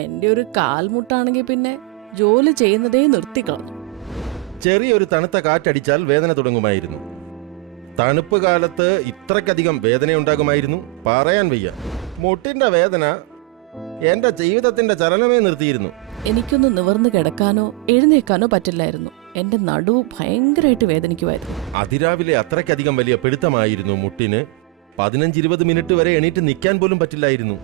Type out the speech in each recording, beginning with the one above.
എന്റെ ഒരു കാൽമുട്ടാണെങ്കിൽ പിന്നെ ജോലി ചെയ്യുന്നതേ നിർത്തിക്കളഞ്ഞു. ചെറിയൊരു തണുത്ത കാറ്റടിച്ചാൽ വേദന തുടങ്ങുമായിരുന്നു. തണുപ്പ് കാലത്ത് ഇത്രയ്ക്കധികം വേദനയുണ്ടാകുമായിരുന്നു, പറയാൻ വയ്യ. മുട്ടിന്റെ വേദന എന്റെ ജീവിതത്തിന്റെ ചലനമേ നിർത്തിയിരുന്നു. എനിക്കൊന്ന് നിവർന്ന് കിടക്കാനോ എഴുന്നേക്കാനോ പറ്റില്ലായിരുന്നു. എന്റെ നടു ഭയങ്കരമായിട്ട് വേദനിക്കുമായിരുന്നു. അതിരാവിലെ അത്രയ്ക്കധികം വലിയ പിടുത്തമായിരുന്നു മുട്ടിന്. 15-20 മിനിറ്റ് വരെ എണീറ്റ് നിൽക്കാൻ പോലും പറ്റില്ലായിരുന്നു.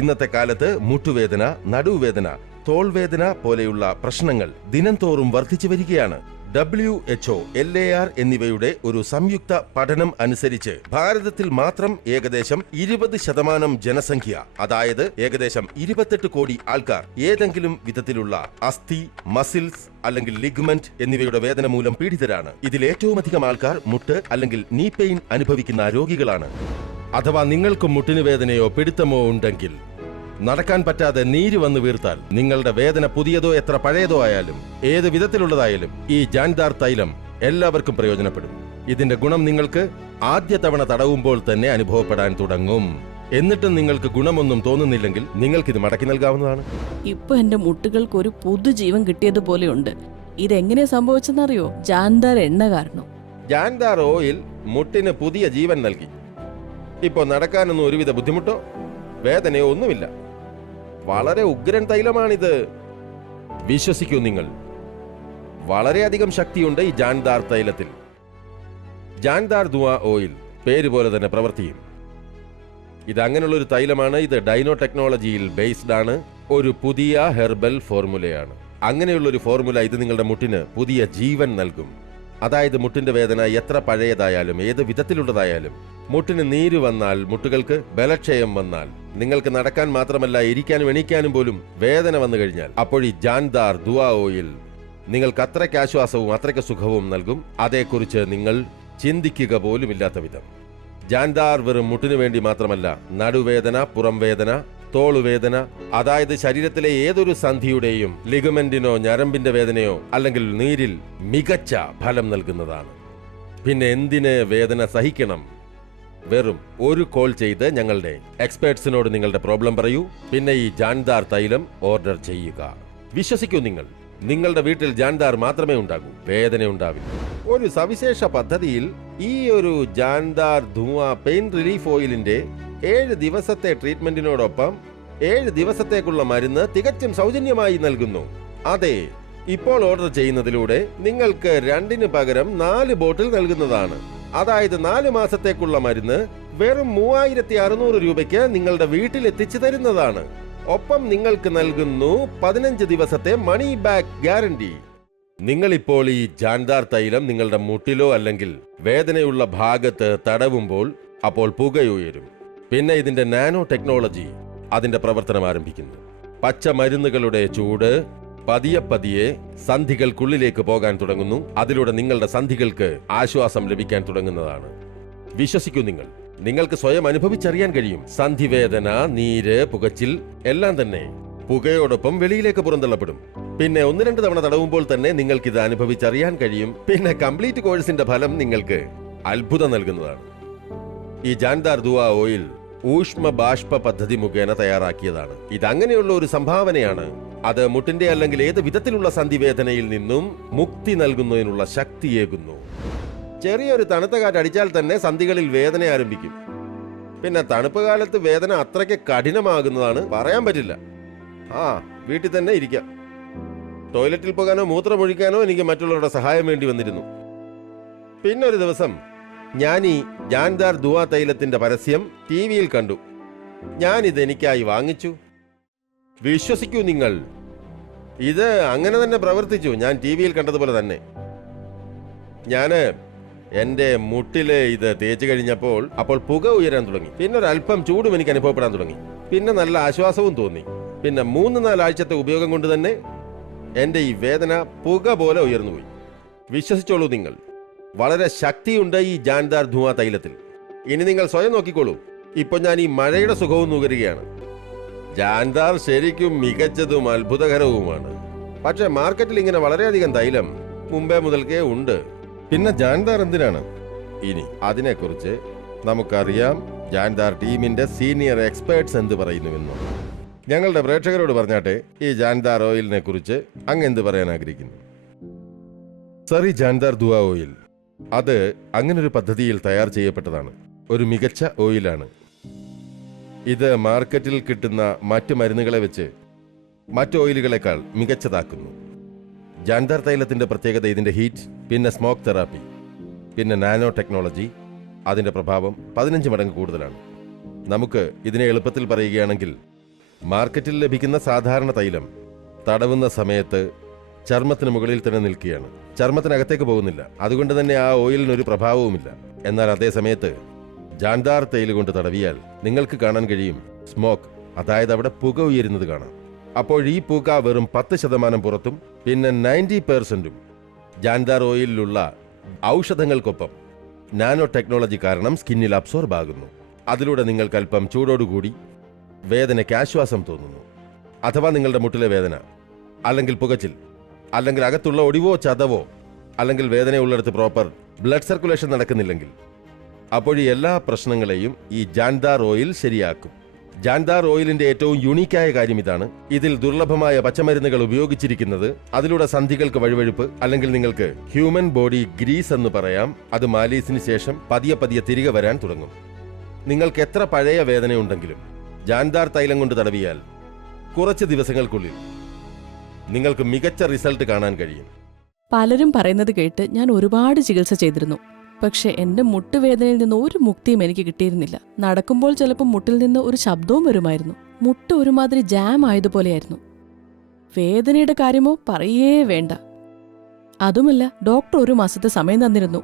ഇന്നത്തെ കാലത്ത് മുട്ടുവേദന, നടുവേദന, തോൾവേദന പോലെയുള്ള പ്രശ്നങ്ങൾ ദിനം തോറും വർദ്ധിച്ചു വരികയാണ്. WHO, LAR എന്നിവയുടെ ഒരു സംയുക്ത പഠനം അനുസരിച്ച് ഭാരതത്തിൽ മാത്രം ഏകദേശം 20% ജനസംഖ്യ, അതായത് ഏകദേശം 28 കോടി ആൾക്കാർ ഏതെങ്കിലും വിധത്തിലുള്ള അസ്ഥി, മസിൽസ് അല്ലെങ്കിൽ ലിഗ്മെന്റ് എന്നിവയുടെ വേദന മൂലം പീഡിതരാണ്. ഇതിൽ ഏറ്റവും അധികം ആൾക്കാർ മുട്ട് അല്ലെങ്കിൽ നീ പെയിൻ അനുഭവിക്കുന്ന രോഗികളാണ്. അഥവാ നിങ്ങൾക്ക് മുട്ടിന് വേദനയോ പിടുത്തമോ ഉണ്ടെങ്കിൽ, നടക്കാൻ പറ്റാതെ നീര് വന്ന് വീർത്താൽ, നിങ്ങളുടെ വേദന പുതിയതോ എത്ര പഴയതോ ആയാലും ഏത് വിധത്തിലുള്ളതായാലും ഈ ജാൻദാർ തൈലം എല്ലാവർക്കും പ്രയോജനപ്പെടും. ഇതിന്റെ ഗുണം നിങ്ങൾക്ക് ആദ്യ തവണ തടവുമ്പോൾ തന്നെ അനുഭവപ്പെടാൻ തുടങ്ങും. എന്നിട്ടും നിങ്ങൾക്ക് ഗുണമൊന്നും തോന്നുന്നില്ലെങ്കിൽ നിങ്ങൾക്കിത് മടക്കി നൽകാവുന്നതാണ്. ഇപ്പൊ എന്റെ മുട്ടുകൾക്ക് ഒരു പുതുജീവൻ കിട്ടിയതുപോലെയുണ്ട്. ഇതെങ്ങനെ സംഭവിച്ചെന്നറിയോ? ജാൻദാർ എണ്ണ കാരണം. ജാൻദാർ ഓയിൽ മുട്ടിന് പുതിയ ജീവൻ നൽകി. ഇപ്പോ നടക്കാനൊന്നും ഒരുവിധ ബുദ്ധിമുട്ടോ വേദനയോ ഒന്നുമില്ല. വളരെ ഉഗ്രൻ തൈലമാണിത്. വിശ്വസിക്കൂ നിങ്ങൾ, വളരെയധികം ശക്തിയുണ്ട് ഈ ജാൻദാർ തൈലത്തിൽ. ജാൻദാർ ദുആ ഓയിൽ പേര് പോലെ തന്നെ പ്രവർത്തിക്കും. ഇത് അങ്ങനെയുള്ളൊരു തൈലമാണ്. ഇത് ഡൈനോ ടെക്നോളജിയിൽ ബേസ്ഡ് ആണ്. ഒരു പുതിയ ഹെർബൽ ഫോർമുലയാണ്. അങ്ങനെയുള്ളൊരു ഫോർമുല ഇത് നിങ്ങളുടെ മുട്ടിന് പുതിയ ജീവൻ നൽകും. അതായത് മുട്ടിന്റെ വേദന എത്ര പഴയതായാലും ഏത് വിധത്തിലുള്ളതായാലും, മുട്ടിന് നീര് വന്നാൽ, മുട്ടുകൾക്ക് ബലക്ഷയം വന്നാൽ, നിങ്ങൾക്ക് നടക്കാൻ മാത്രമല്ല ഇരിക്കാനും എണീക്കാനും പോലും വേദന വന്നു കഴിഞ്ഞാൽ, അപ്പോൾ ഈ ജാൻദാർ ദുആ ഓയിൽ നിങ്ങൾക്ക് അത്രയ്ക്ക് ആശ്വാസവും അത്രയ്ക്ക് സുഖവും നൽകും. അതേക്കുറിച്ച് നിങ്ങൾ ചിന്തിക്കുക പോലുമില്ലാത്ത വിധം. ജാൻദാർ വെറും മുട്ടിനു വേണ്ടി മാത്രമല്ല, നടുവേദന, പുറം വേദന, തോളുവേദന, അതായത് ശരീരത്തിലെ ഏതൊരു സന്ധിയുടെയും ലിഗമെന്റിനോ ഞരമ്പിന്റെ വേദനയോ അല്ലെങ്കിൽ നീരിൽ മികച്ച ഫലം നൽകുന്നതാണ്. പിന്നെ എന്തിന് വേദന സഹിക്കണം? വെറും ഒരു കോൾ ചെയ്ത് ഞങ്ങളുടെ എക്സ്പേർട്സിനോട് നിങ്ങളുടെ പ്രോബ്ലം പറയൂ. പിന്നെ ഈ ജാൻദാർ തൈലം ഓർഡർ ചെയ്യുക. വിശ്വസിക്കൂ നിങ്ങൾ, നിങ്ങളുടെ വീട്ടിൽ ജാൻദാർ മാത്രമേ ഉണ്ടാകൂ, വേദന ഉണ്ടാവില്ല. ഒരു സവിശേഷ പദ്ധതിയിൽ ഈ ഒരു ജാൻദാർ ധുആ പെയിൻ റിലീഫ് ഓയിലിന്റെ 7 ദിവസത്തെ ട്രീറ്റ്മെന്റിനോടൊപ്പം 7 ദിവസത്തേക്കുള്ള മരുന്ന് തികച്ചും സൗജന്യമായി നൽകുന്നു. അതെ, ഇപ്പോൾ ഓർഡർ ചെയ്യുന്നതിലൂടെ നിങ്ങൾക്ക് 2 പകരം 4 ബോട്ടിൽ നൽകുന്നതാണ്. അതായത് 4 മാസത്തേക്കുള്ള മരുന്ന് വെറും 3600 രൂപയ്ക്ക് നിങ്ങളുടെ വീട്ടിൽ എത്തിച്ചു തരുന്നതാണ്. ഒപ്പം നിങ്ങൾക്ക് നൽകുന്നു 15 ദിവസത്തെ മണി ബാക്ക് ഗ്യാരണ്ടി. നിങ്ങളിപ്പോൾ ഈ ജാൻദാർ തൈലം നിങ്ങളുടെ മുട്ടിലോ അല്ലെങ്കിൽ വേദനയുള്ള ഭാഗത്ത് തടവുമ്പോൾ അപ്പോൾ പുകയുയരും. പിന്നെ ഇതിന്റെ നാനോ ടെക്നോളജി അതിന്റെ പ്രവർത്തനം ആരംഭിക്കുന്നു. പച്ചമരുന്നുകളുടെ ചൂട് പതിയെ പതിയെ സന്ധികൾക്കുള്ളിലേക്ക് പോകാൻ തുടങ്ങുന്നു. അതിലൂടെ നിങ്ങളുടെ സന്ധികൾക്ക് ആശ്വാസം ലഭിക്കാൻ തുടങ്ങുന്നതാണ്. വിശ്വസിക്കൂ നിങ്ങൾ, നിങ്ങൾക്ക് സ്വയം അനുഭവിച്ചറിയാൻ കഴിയും. സന്ധിവേദന, നീര്, പുകച്ചിൽ എല്ലാം തന്നെ പുകയോടൊപ്പം വെളിയിലേക്ക് പുറന്തള്ളപ്പെടും. പിന്നെ 1-2 തവണ തടവുമ്പോൾ തന്നെ നിങ്ങൾക്കിത് അനുഭവിച്ചറിയാൻ കഴിയും. പിന്നെ കംപ്ലീറ്റ് കോഴ്സിന്റെ ഫലം നിങ്ങൾക്ക് അത്ഭുതം നൽകുന്നതാണ്. ഈ ജാൻദാർ ദുആ ഓയിൽ ഊഷ്മ ബാഷ്പ പദ്ധതി മുഖേന തയ്യാറാക്കിയതാണ്. ഇതങ്ങനെയുള്ള ഒരു സംഭാവനയാണ്. അത് മുട്ടിന്റെ അല്ലെങ്കിൽ ഏത് വിധത്തിലുള്ള സന്ധിവേദനയിൽ നിന്നും മുക്തി നൽകുന്നതിനുള്ള ശക്തിയേകുന്നു. ചെറിയൊരു തണുത്ത കാറ്റ് അടിച്ചാൽ തന്നെ സന്ധികളിൽ വേദന ആരംഭിക്കും. പിന്നെ തണുപ്പ് കാലത്ത് വേദന അത്രയ്ക്ക് കഠിനമാകുന്നതാണ്, പറയാൻ പറ്റില്ല. വീട്ടിൽ തന്നെ ഇരിക്കാം. ടോയ്ലറ്റിൽ പോകാനോ മൂത്രമൊഴിക്കാനോ എനിക്ക് മറ്റുള്ളവരുടെ സഹായം വേണ്ടി വന്നിരുന്നു. പിന്നൊരു ദിവസം ഞാൻ ഈ ജാൻദാർ ദുആ തൈലത്തിന്റെ പരസ്യം ടിവിയിൽ കണ്ടു. ഞാനിത് എനിക്കായി വാങ്ങിച്ചു. വിശ്വസിക്കൂ നിങ്ങൾ, ഇത് അങ്ങനെ തന്നെ പ്രവർത്തിച്ചു. ഞാൻ ടിവിയിൽ കണ്ടതുപോലെ തന്നെ. ഞാന് എന്റെ മുട്ടില് ഇത് തേച്ചു കഴിഞ്ഞപ്പോൾ അപ്പോൾ പുക ഉയരാൻ തുടങ്ങി. പിന്നെ ഒരല്പം ചൂടും എനിക്ക് അനുഭവപ്പെടാൻ തുടങ്ങി. പിന്നെ നല്ല ആശ്വാസവും തോന്നി. പിന്നെ 3-4 ആഴ്ചത്തെ ഉപയോഗം കൊണ്ട് തന്നെ എന്റെ ഈ വേദന പുക പോലെ ഉയർന്നുപോയി. വിശ്വസിച്ചോളൂ നിങ്ങൾ, വളരെ ശക്തിയുണ്ട് ഈ ജാൻദാർ ദുആ തൈലത്തിൽ. ഇനി നിങ്ങൾ സ്വയം നോക്കിക്കോളൂ. ഇപ്പൊ ഞാൻ ഈ മഴയുടെ സുഖവും നുകരുകയാണ്. ജാൻദാർ ശരിക്കും മികച്ചതും അത്ഭുതകരവുമാണ്. പക്ഷെ മാർക്കറ്റിൽ ഇങ്ങനെ വളരെയധികം തൈലം മുമ്പേ മുതൽക്കേ ഉണ്ട്. പിന്നെ ജാൻദാർ എന്തിനാണ്? ഇനി അതിനെക്കുറിച്ച് നമുക്കറിയാം. ജാൻദാർ ടീമിന്റെ സീനിയർ എക്സ്പേർട്സ് എന്ത് പറയുന്നുവെന്ന്. ഞങ്ങളുടെ പ്രേക്ഷകരോട് പറഞ്ഞാട്ടെ ഈ ജാൻദാർ ഓയിലിനെ കുറിച്ച് അങ്ങ് എന്ത് പറയാൻ ആഗ്രഹിക്കുന്നു? സർ, ഈ ജാൻദാർ ദുആ ഓയിൽ അത് അങ്ങനൊരു പദ്ധതിയിൽ തയ്യാർ ചെയ്യപ്പെട്ടതാണ്. ഒരു മികച്ച ഓയിലാണ്. ഇത് മാർക്കറ്റിൽ കിട്ടുന്ന മറ്റു മരുന്നുകളെ വെച്ച് മറ്റു ഓയിലുകളെക്കാൾ മികച്ചതാക്കുന്നു. ജാൻദാർ തൈലത്തിന്റെ പ്രത്യേകത ഇതിന്റെ ഹീറ്റ്, പിന്നെ സ്മോക്ക് തെറാപ്പി, പിന്നെ നാനോ ടെക്നോളജി. അതിന്റെ പ്രഭാവം 15 മടങ്ങ് കൂടുതലാണ്. നമുക്ക് ഇതിനെ എളുപ്പത്തിൽ പറയുകയാണെങ്കിൽ, മാർക്കറ്റിൽ ലഭിക്കുന്ന സാധാരണ തൈലം തടവുന്ന സമയത്ത് ചർമ്മത്തിന് മുകളിൽ തന്നെ നിൽക്കുകയാണ്, ചർമ്മത്തിനകത്തേക്ക് പോകുന്നില്ല. അതുകൊണ്ട് തന്നെ ആ ഓയിലിനൊരു പ്രഭാവവുമില്ല. എന്നാൽ അതേ സമയത്ത് ജാൻദാർ തൈൽ കൊണ്ട് തടവിയാൽ നിങ്ങൾക്ക് കാണാൻ കഴിയും സ്മോക്ക്, അതായത് അവിടെ പുക ഉയരുന്നത് കാണാം. അപ്പോൾ ഈ പുക വെറും 10% പുറത്തും പിന്നെ 90% ജാൻദാർ ഓയിലിലുള്ള ഔഷധങ്ങൾക്കൊപ്പം നാനോ ടെക്നോളജി കാരണം സ്കിന്നിൽ അബ്സോർബ് ആകുന്നു. അതിലൂടെ നിങ്ങൾക്ക് അല്പം ചൂടോടുകൂടി വേദനയ്ക്ക് ആശ്വാസം തോന്നുന്നു. അഥവാ നിങ്ങളുടെ മുട്ടിലെ വേദന, അല്ലെങ്കിൽ പുകച്ചിൽ, അല്ലെങ്കിൽ അകത്തുള്ള ഒടിവോ ചതവോ, അല്ലെങ്കിൽ വേദനയുള്ളിടത്ത് പ്രോപ്പർ ബ്ലഡ് സർക്കുലേഷൻ നടക്കുന്നില്ലെങ്കിൽ, അപ്പോൾ ഈ എല്ലാ പ്രശ്നങ്ങളെയും ഈ ജാൻദാർ ഓയിൽ ശരിയാക്കും. ജാൻദാർ ഓയിലിന്റെ ഏറ്റവും യുണീക്കായ കാര്യം ഇതാണ്. ഇതിൽ ദുർലഭമായ പച്ചമരുന്നുകൾ ഉപയോഗിച്ചിരിക്കുന്നത്. അതിലൂടെ സന്ധികൾക്ക് വഴുവഴുപ്പ്, അല്ലെങ്കിൽ നിങ്ങൾക്ക് ഹ്യൂമൻ ബോഡി ഗ്രീസ് എന്ന് പറയാം, അത് മാലീസിന് ശേഷം പതിയെ പതിയെ തിരികെ വരാൻ തുടങ്ങും. നിങ്ങൾക്ക് എത്ര പഴയ വേദനയുണ്ടെങ്കിലും ജാൻദാർ തൈലം കൊണ്ട് തടവിയാൽ കുറച്ച് ദിവസങ്ങൾക്കുള്ളിൽ നിങ്ങൾക്ക് മികച്ച റിസൾട്ട് കാണാൻ കഴിയും. പലരും പറയുന്നത് കേട്ട് ഞാൻ ഒരുപാട് ചികിത്സ ചെയ്തിരുന്നു. പക്ഷെ എന്റെ മുട്ടുവേദനയിൽ നിന്ന് ഒരു മുക്തിയും എനിക്ക് കിട്ടിയിരുന്നില്ല. നടക്കുമ്പോൾ ചിലപ്പോൾ മുട്ടിൽ നിന്ന് ഒരു ശബ്ദവും വരുമായിരുന്നു. മുട്ട് ഒരുമാതിരി ജാം ആയതുപോലെയായിരുന്നു. വേദനയുടെ കാര്യമോ പറയേ വേണ്ട. അതുമല്ല, ഡോക്ടർ 1 മാസത്തെ സമയം തന്നിരുന്നു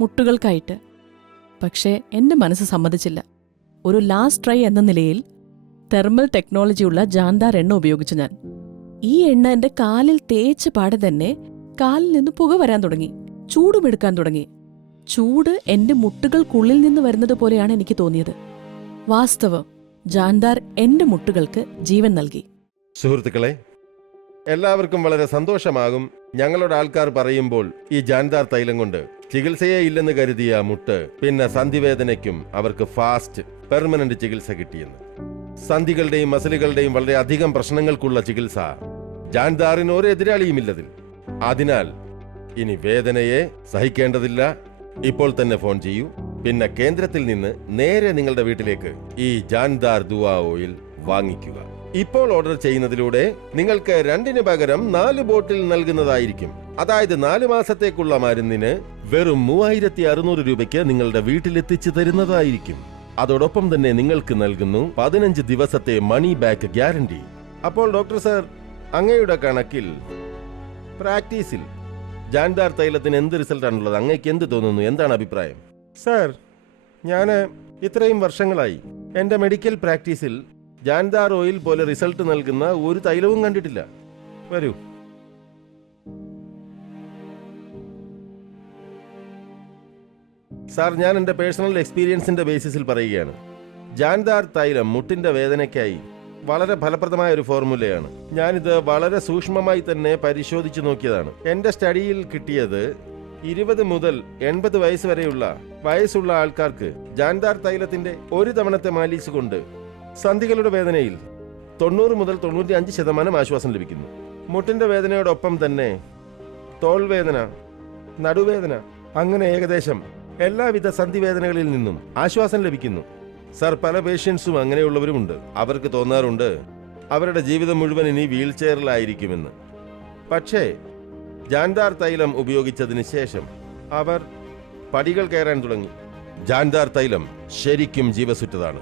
മുട്ടുകൾക്കായിട്ട്. പക്ഷേ എന്റെ മനസ്സ് സമ്മതിച്ചില്ല. ഒരു ലാസ്റ്റ് ട്രൈ എന്ന നിലയിൽ തെർമൽ ടെക്നോളജിയുള്ള ജാൻദാർ എണ്ണ ഉപയോഗിച്ചു ഞാൻ. ഈ എണ്ണ എന്റെ കാലിൽ തേച്ച് പാടെ തന്നെ കാലിൽ നിന്ന് പുക വരാൻ തുടങ്ങി, ചൂടുമെടുക്കാൻ തുടങ്ങി. ചൂട് എന്റെ മുട്ടുകൾക്കുള്ളിൽ നിന്ന് വരുന്നത് പോലെയാണ് എനിക്ക് തോന്നിയത്. വാസ്തവം, ജാൻദാർ എന്റെ മുട്ടുകൾക്ക് ജീവൻ നൽകി. സുഹൃത്തുക്കളെ, എല്ലാവർക്കും വളരെ സന്തോഷമാകും ഞങ്ങളുടെ ആൾക്കാർ പറയുമ്പോൾ ഈ ജാൻദാർ തൈലം കൊണ്ട് ചികിത്സയേ ഇല്ലെന്ന് കരുതിയ മുട്ട് പിന്നെ സന്ധിവേദനയ്ക്കും അവർക്ക് ഫാസ്റ്റ് പെർമനന്റ് ചികിത്സ കിട്ടിയെന്ന്. സന്ധികളുടെയും മസിലുകളുടെയും വളരെ അധികം പ്രശ്നങ്ങൾക്കുള്ള ചികിത്സ ജാൻദാറിന് ഒരു എതിരാളിയുമില്ലതിൽ. അതിനാൽ ഇനി വേദനയെ സഹിക്കേണ്ടതില്ല. ഇപ്പോൾ തന്നെ ഫോൺ ചെയ്യൂ. പിന്നെ കേന്ദ്രത്തിൽ നിന്ന് നേരെ നിങ്ങളുടെ വീട്ടിലേക്ക് ഈ ജാൻദാർ ദുആ ഓയിൽ വാങ്ങിക്കുക. ഇപ്പോൾ ഓർഡർ ചെയ്യുന്നതിലൂടെ നിങ്ങൾക്ക് 2 പകരം 4 ബോട്ടിൽ നൽകുന്നതായിരിക്കും. അതായത് 4 മാസത്തേക്കുള്ള മരുന്നിന് വെറും 3600 രൂപയ്ക്ക് നിങ്ങളുടെ വീട്ടിലെത്തിച്ചു തരുന്നതായിരിക്കും. അതോടൊപ്പം തന്നെ നിങ്ങൾക്ക് നൽകുന്നു 15 ദിവസത്തെ മണി ബാക്ക് ഗ്യാരണ്ടി. അപ്പോൾ ഡോക്ടർ സർ, അങ്ങയുടെ കണക്കിൽ പ്രാക്ടീസിൽ ജാൻദാർ തൈലത്തിന് എന്ത് റിസൾട്ടാണുള്ളത്? അങ്ങേക്ക് എന്ത് തോന്നുന്നു? എന്താണ് അഭിപ്രായം? സർ, ഞാൻ ഇത്രയും വർഷങ്ങളായി എൻ്റെ മെഡിക്കൽ പ്രാക്ടീസിൽ ജാൻദാർ ഓയിൽ പോലെ റിസൾട്ട് നൽകുന്ന ഒരു തൈലവും കണ്ടിട്ടില്ല. വരൂ. സാർ, ഞാൻ എൻ്റെ പേഴ്സണൽ എക്സ്പീരിയൻസിന്റെ ബേസിസിൽ പറയുകയാണ്. ജാൻദാർ തൈലം മുട്ടിന്റെ വേദനയ്ക്കായി വളരെ ഫലപ്രദമായ ഒരു ഫോർമുലയാണ്. ഞാനിത് വളരെ സൂക്ഷ്മമായി തന്നെ പരിശോധിച്ചു നോക്കിയതാണ്. എൻ്റെ സ്റ്റഡിയിൽ കിട്ടിയത് 20 മുതൽ 80 വയസ്സ് വരെയുള്ള ആൾക്കാർക്ക് ജാൻദാർ തൈലത്തിന്റെ ഒരു തവണത്തെ മാലീസ് കൊണ്ട് സന്ധികളുടെ വേദനയിൽ 90 മുതൽ 95% ആശ്വാസം ലഭിക്കുന്നു. മുട്ടിന്റെ വേദനയോടൊപ്പം തന്നെ തോൾവേദന, നടുവേദന, അങ്ങനെ ഏകദേശം എല്ലാവിധ സന്ധിവേദനകളിൽ നിന്നും ആശ്വാസം ലഭിക്കുന്നു. സർ, പല പേഷ്യൻസും അങ്ങനെയുള്ളവരുമുണ്ട്. അവർക്ക് തോന്നാറുണ്ട് അവരുടെ ജീവിതം മുഴുവൻ ഇനി വീൽ ചെയറിലായിരിക്കുമെന്ന്. പക്ഷേ ജാൻദാർ തൈലം ഉപയോഗിച്ചതിന് ശേഷം അവർ പടികൾ കയറാൻ തുടങ്ങി. ജാൻദാർ തൈലം ശരിക്കും ജീവസുറ്റതാണ്.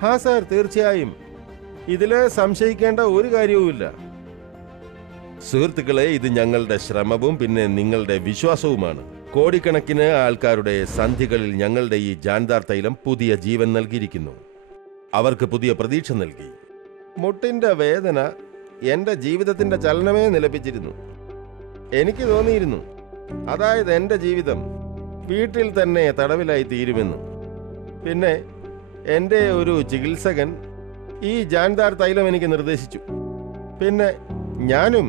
ഹാ സർ, തീർച്ചയായും ഇതില് സംശയിക്കേണ്ട ഒരു കാര്യവുമില്ല. സുഹൃത്തുക്കളെ, ഇത് ഞങ്ങളുടെ ശ്രമവും പിന്നെ നിങ്ങളുടെ വിശ്വാസവുമാണ്. കോടിക്കണക്കിന് ആൾക്കാരുടെ സന്ധികളിൽ ഞങ്ങളുടെ ഈ ജാൻദാർ തൈലം പുതിയ ജീവൻ നൽകിയിരിക്കുന്നു. അവർക്ക് പുതിയ പ്രതീക്ഷ നൽകി. മുട്ടിന്റെ വേദന എന്റെ ജീവിതത്തിന്റെ ചലനമേ നിലപ്പിച്ചിരുന്നു. എനിക്ക് തോന്നിയിരുന്നു, അതായത് എന്റെ ജീവിതം വീട്ടിൽ തന്നെ തടവിലായി തീരുമെന്ന്. പിന്നെ എൻ്റെ ഒരു ചികിത്സകൻ ഈ ജാൻദാർ തൈലം എനിക്ക് നിർദ്ദേശിച്ചു. പിന്നെ ഞാനും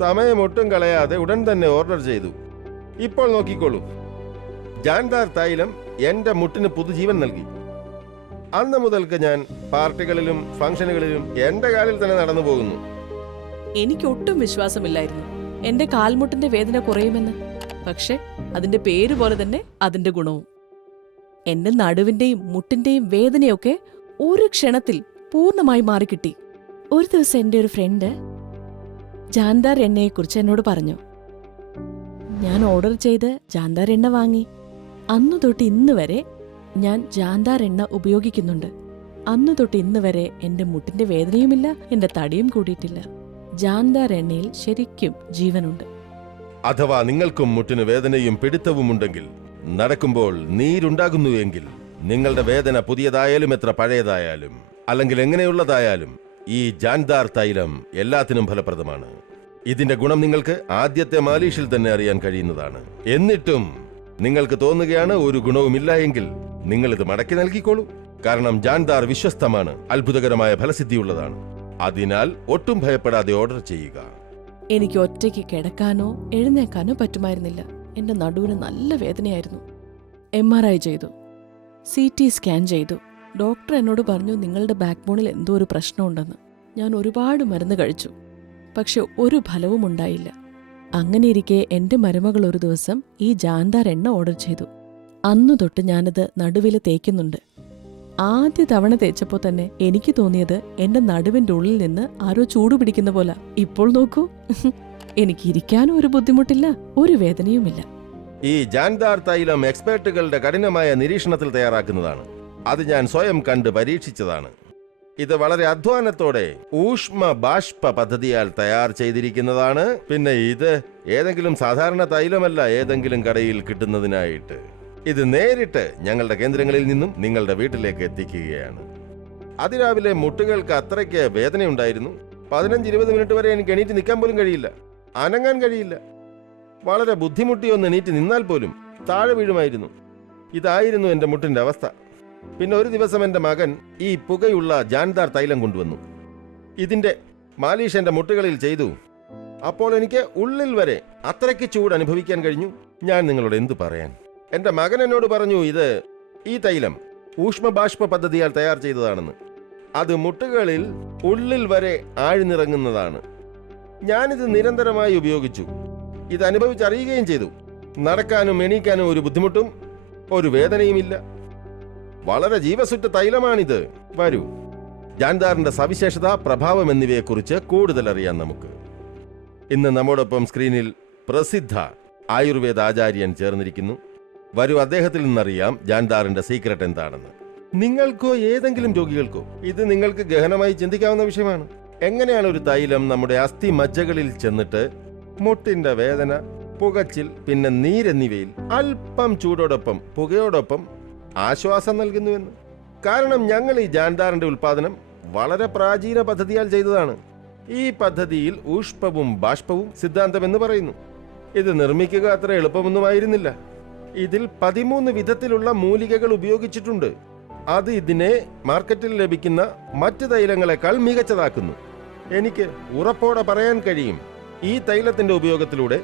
സമയമൊട്ടും കളയാതെ ഉടൻ തന്നെ ഓർഡർ ചെയ്തു. ഇപ്പോൾ നോക്കിക്കോളൂ, ജാൻദാർ തൈലം എൻ്റെ മുട്ടിന് പുതുജീവൻ നൽകി. അന്ന് മുതൽക്ക് ഞാൻ പാർട്ടികളിലും ഫംഗ്ഷനുകളിലും എന്റെ കാലിൽ തന്നെ നടന്നു പോകുന്നു. എനിക്ക് ഒട്ടും വിശ്വാസമില്ലായിരുന്നു എന്റെ കാൽമുട്ടിന്റെ വേദന കുറയുമെന്ന്. പക്ഷെ അതിന്റെ പേര് പോലെ തന്നെ അതിന്റെ ഗുണവും. എന്റെ നടുവിന്റെയും മുട്ടിന്റെയും വേദനയൊക്കെ ഒരു ക്ഷണത്തിൽ പൂർണ്ണമായി മാറിക്കിട്ടി. ഒരു ദിവസം എന്റെ ഒരു ഫ്രണ്ട് ജാൻദാർ എണ്ണയെക്കുറിച്ച് എന്നോട് പറഞ്ഞു. ഞാൻ ഓർഡർ ചെയ്ത് ജാൻദാർ എണ്ണ വാങ്ങി. അന്നു തൊട്ട് ഇന്ന് വരെ ഞാൻ ജാൻദാർ എണ്ണ ഉപയോഗിക്കുന്നുണ്ട്. അന്നു തൊട്ട് ഇന്ന് വരെ എന്റെ മുട്ടിന്റെ വേദനയുമില്ല, എന്റെ തടിയും കൂടിയിട്ടില്ല. ജാൻദാർ എണ്ണയിൽ ശരിക്കും ജീവനുണ്ട്. അഥവാ നിങ്ങൾക്കും മുട്ടിന് വേദനയും പിടുത്തവും ഉണ്ടെങ്കിൽ, നടക്കുമ്പോൾ നീരുണ്ടാകുന്നുവെങ്കിൽ, നിങ്ങളുടെ വേദന പുതിയതായാലും എത്ര പഴയതായാലും അല്ലെങ്കിൽ എങ്ങനെയുള്ളതായാലും ഈ ജാൻദാർ തൈലം എല്ലാത്തിനും ഫലപ്രദമാണ്. ഇതിന്റെ ഗുണം നിങ്ങൾക്ക് ആദ്യത്തെ മാലീഷിൽ തന്നെ അറിയാൻ കഴിയുന്നതാണ്. എന്നിട്ടും നിങ്ങൾക്ക് തോന്നുകയാണ് ഒരു ഗുണവുമില്ല എങ്കിൽ നിങ്ങൾ ഇത് മടക്കി നൽകിക്കോളൂ. കാരണം ജാൻദാർ വിശ്വസ്തമാണ്, അത്ഭുതകരമായ ഫലസിദ്ധിയുള്ളതാണ്. അതിനാൽ ഒട്ടും ഭയപ്പെടാതെ ഓർഡർ ചെയ്യുക. എനിക്ക് ഒറ്റയ്ക്ക് കിടക്കാനോ എഴുന്നേക്കാനോ പറ്റുമായിരുന്നില്ല. എന്റെ നടുവിന് നല്ല വേദനയായിരുന്നു. MRI ചെയ്തു, CT സ്കാൻ ചെയ്തു. ഡോക്ടർ എന്നോട് പറഞ്ഞു, നിങ്ങളുടെ ബാക്ക് ബോണിൽ എന്തോ ഒരു പ്രശ്നമുണ്ടെന്ന്. ഞാൻ ഒരുപാട് മരുന്ന് കഴിച്ചു, പക്ഷെ ഒരു ഫലവും ഉണ്ടായില്ല. അങ്ങനെയിരിക്കെ എന്റെ മരുമകൾ ഒരു ദിവസം ഈ ജാൻദാർ എണ്ണ ഓർഡർ ചെയ്തു. അന്നു തൊട്ട് ഞാനത് നടുവിൽ തേക്കുന്നുണ്ട്. ആദ്യ തവണ തേച്ചപ്പോ തന്നെ എനിക്ക് തോന്നിയത് എന്റെ നടുവിന്റെ ഉള്ളിൽ നിന്ന് ആരോ ചൂട് പിടിക്കുന്ന പോലെ. ഇപ്പോൾ നോക്കൂ, എനിക്ക് ഇരിക്കാനും ഒരു ബുദ്ധിമുട്ടില്ല, ഒരു വേദനയുമില്ല. ഈ ജാൻദാർ തൈലം എക്സ്പേർട്ടുകളുടെ കഠിനമായ നിരീക്ഷണത്തിൽ തയ്യാറാക്കുന്നതാണ്. അത് ഞാൻ സ്വയം കണ്ട് പരീക്ഷിച്ചതാണ്. ഇത് വളരെ അധ്വാനത്തോടെ ഊഷ്മ ബാഷ്പ പദ്ധതിയാൽ തയ്യാർ ചെയ്തിരിക്കുന്നതാണ്. പിന്നെ ഇത് ഏതെങ്കിലും സാധാരണ തൈലമല്ല ഏതെങ്കിലും കടയിൽ കിട്ടുന്നതിനായിട്ട്. ഇത് നേരിട്ട് ഞങ്ങളുടെ കേന്ദ്രങ്ങളിൽ നിന്നും നിങ്ങളുടെ വീട്ടിലേക്ക് എത്തിക്കുകയാണ്. അതിരാവിലെ മുട്ടുകൾക്ക് അത്രയ്ക്ക് വേദനയുണ്ടായിരുന്നു. 15-20 മിനിറ്റ് വരെ എനിക്ക് എണീറ്റ് നിൽക്കാൻ പോലും കഴിയില്ല, അനങ്ങാൻ കഴിയില്ല. വളരെ ബുദ്ധിമുട്ടി ഒന്ന് എണീറ്റ് നിന്നാൽ പോലും താഴെ വീഴുമായിരുന്നു. ഇതായിരുന്നു എൻ്റെ മുട്ടിൻ്റെ അവസ്ഥ. പിന്നെ ഒരു ദിവസം എൻ്റെ മകൻ ഈ പുകയുള്ള ജാൻദാർ തൈലം കൊണ്ടുവന്നു. ഇതിൻ്റെ മാലീഷ് എൻ്റെ മുട്ടുകളിൽ ചെയ്തു. അപ്പോൾ എനിക്ക് ഉള്ളിൽ വരെ അത്രയ്ക്ക് ചൂട് അനുഭവിക്കാൻ കഴിഞ്ഞു. ഞാൻ നിങ്ങളോട് എന്തു പറയാൻ. എൻ്റെ മകൻ എന്നോട് പറഞ്ഞു, ഈ തൈലം ഊഷ്മബാഷ്പ പദ്ധതിയാൽ തയ്യാർ ചെയ്തതാണെന്ന്. അത് മുട്ടുകളിൽ ഉള്ളിൽ വരെ ആഴ്ന്നിറങ്ങുന്നതാണ്. ഞാനിത് നിരന്തരമായി ഉപയോഗിച്ചു. ഇത് അനുഭവിച്ചറിയുകയും ചെയ്തു. നടക്കാനും എണീക്കാനും ഒരു ബുദ്ധിമുട്ടും ഒരു വേദനയുമില്ല. വളരെ ജീവസുറ്റ തൈലമാണിത്. വരൂ, ജാൻദാറിന്റെ സവിശേഷത, പ്രഭാവം എന്നിവയെക്കുറിച്ച് കൂടുതൽ അറിയാൻ നമുക്ക്. ഇന്ന് നമ്മോടൊപ്പം സ്ക്രീനിൽ പ്രസിദ്ധ ആയുർവേദ ആചാര്യൻ ചേർന്നിരിക്കുന്നു. വരൂ, അദ്ദേഹത്തിൽ നിന്നറിയാം ജാൻദാറിന്റെ സീക്രട്ട് എന്താണെന്ന്. നിങ്ങൾക്കോ ഏതെങ്കിലും രോഗികൾക്കോ ഇത് നിങ്ങൾക്ക് ഗഹനമായി ചിന്തിക്കാവുന്ന വിഷയമാണ്. എങ്ങനെയാണ് ഒരു തൈലം നമ്മുടെ അസ്ഥി മജ്ജകളിൽ ചെന്നിട്ട് മുട്ടിന്റെ വേദന, പുകച്ചിൽ, പിന്നെ നീരെന്നിവയിൽ അല്പം ചൂടോടൊപ്പം പുകയോടൊപ്പം ആശ്വാസം നൽകുന്നുവെന്ന്. കാരണം ഞങ്ങൾ ഈ ജാൻദാറിന്റെ ഉൽപാദനം വളരെ പ്രാചീന പദ്ധതിയാൽ ചെയ്തതാണ്. ഈ പദ്ധതിയിൽ ഊഷ്പവും ബാഷ്പവും സിദ്ധാന്തം എന്ന് പറയുന്നു. ഇത് നിർമ്മിക്കുക അത്ര എളുപ്പമൊന്നുമായിരുന്നില്ല. ഇതിൽ 13 വിധത്തിലുള്ള മൂലികകൾ ഉപയോഗിച്ചിട്ടുണ്ട്. അത് ഇതിനെ മാർക്കറ്റിൽ ലഭിക്കുന്ന മറ്റ് തൈലങ്ങളെക്കാൾ മികച്ചതാക്കുന്നു. എനിക്ക് ഉറപ്പോടെ പറയാൻ കഴിയും, ഈ തൈലത്തിന്റെ ഉപയോഗത്തിലൂടെ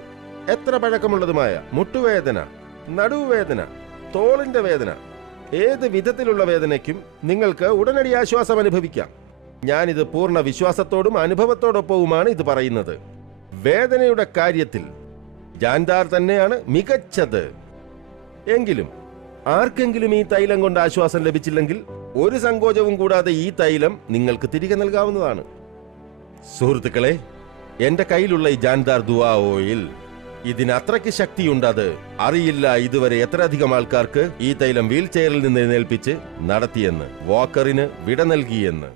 എത്ര പഴക്കമുള്ളതുമായ മുട്ടുവേദന, നടുവേദന, തോളിന്റെ വേദന, ഏത് വിധത്തിലുള്ള വേദനയ്ക്കും നിങ്ങൾക്ക് ഉടനടി ആശ്വാസം അനുഭവിക്കാം. ഞാനിത് പൂർണ്ണ വിശ്വാസത്തോടും അനുഭവത്തോടൊപ്പവുമാണ് ഇത് പറയുന്നത്. വേദനയുടെ കാര്യത്തിൽ ജാൻദാർ തന്നെയാണ് മികച്ചത്. എങ്കിലും ആർക്കെങ്കിലും ഈ തൈലം കൊണ്ട് ആശ്വാസം ലഭിച്ചില്ലെങ്കിൽ ഒരു സങ്കോചവും കൂടാതെ ഈ തൈലം നിങ്ങൾക്ക് തിരികെ നൽകാവുന്നതാണ്. സുഹൃത്തുക്കളെ, എന്റെ കയ്യിലുള്ള ഈ ജാൻദാർ ദുആ ഓയിൽ, ഇതിന് അത്രയ്ക്ക് ശക്തിയുണ്ടത് അറിയില്ല ഇതുവരെ എത്രയധികം ആൾക്കാർക്ക് ഈ തൈലം വീൽ ചെയറിൽ നിന്ന് എഴുന്നേൽപ്പിച്ച് നടത്തിയെന്ന്, വാക്കറിന് വിട നൽകിയെന്ന്.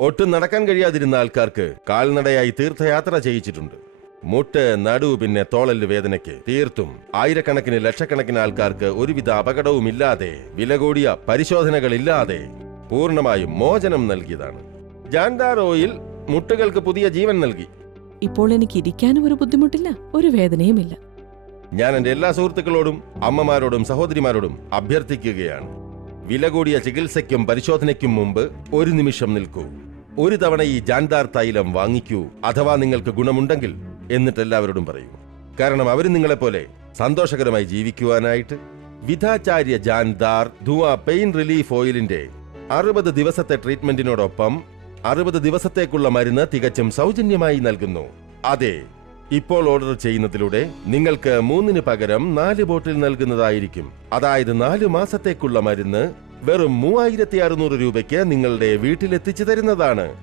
ഒട്ടും നടക്കാൻ കഴിയാതിരുന്ന ആൾക്കാർക്ക് കാൽനടയായി തീർത്ഥയാത്ര ചെയ്യിച്ചിട്ടുണ്ട്. മുട്ട്, നടു, പിന്നെ തോളല് വേദനയ്ക്ക് തീർത്തും ആയിരക്കണക്കിന് ലക്ഷക്കണക്കിന് ആൾക്കാർക്ക് ഒരുവിധ അപകടവുമില്ലാതെ, വില കൂടിയ പരിശോധനകളില്ലാതെ പൂർണ്ണമായും മോചനം നൽകിയതാണ്. ജാൻദാർ ഓയിൽ മുട്ടുകൾക്ക് പുതിയ ജീവൻ നൽകി. ഇപ്പോൾ എനിക്ക് ഇരിക്കാനും ഒരു ബുദ്ധിമുട്ടില്ല, ഒരു വേദനയുമില്ല. ഞാൻ എന്റെ എല്ലാ സുഹൃത്തുക്കളോടും അമ്മമാരോടും സഹോദരിമാരോടും അഭ്യർത്ഥിക്കുകയാണ്, വില കൂടിയ ചികിത്സയ്ക്കും പരിശോധനയ്ക്കും മുമ്പ് ഒരു നിമിഷം നിൽക്കൂ. ഒരു തവണ ഈ ജാൻദാർ തൈലം വാങ്ങിക്കൂ. അഥവാ നിങ്ങൾക്ക് ഗുണമുണ്ടെങ്കിൽ എന്നിട്ട് എല്ലാവരോടും പറയൂ. കാരണം അവരും നിങ്ങളെപ്പോലെ സന്തോഷകരമായി ജീവിക്കുവാനായിട്ട് വിധാചാര്യ ജാൻദാർ ദുആ പെയിൻ റിലീഫ് ഓയിലിന്റെ 60 ദിവസത്തെ ട്രീറ്റ്മെന്റിനോടൊപ്പം 60 ദിവസത്തേക്കുള്ള മരുന്ന് തികച്ചും സൗജന്യമായി നൽകുന്നു. അതെ, ഇപ്പോൾ ഓർഡർ ചെയ്യുന്നതിലൂടെ നിങ്ങൾക്ക് 3 പകരം 4 ബോട്ടിൽ നൽകുന്നതായിരിക്കും. അതായത് 4 മാസത്തേക്കുള്ള മരുന്ന് വെറും 3600 രൂപയ്ക്ക് നിങ്ങളുടെ വീട്ടിലെത്തിച്ചു തരുന്നതാണ്.